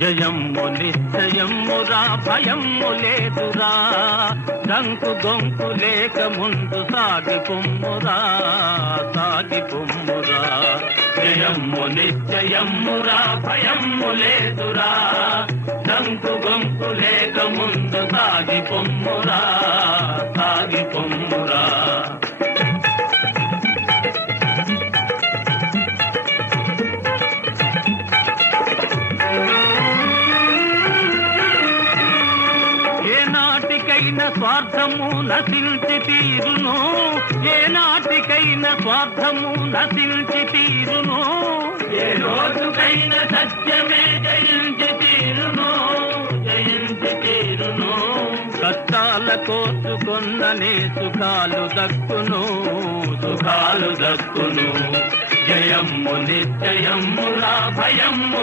జయమ్ము నిశ్చయమ్మురా భయమ్ము లేదురా డంకు గొంకు లేక ముందు సాగి పొమ్మురా జయమ్ము నిశ్చయమ్మురా భయమ్ము లేదురా డంకు గొంకు లేక ముందు సాగి పొమ్మురా ఏనాటికైనా స్వార్థము నశించి తీరును ఏనాటికైనా స్వార్థము నశించి తీరును ఏ రోజుకైనా సత్యమే జయించి తీరును కష్టాల కోసుకొన్ననే సుఖాలు దక్కును జయమ్ము నిశ్చయమ్మురా భయమ్ము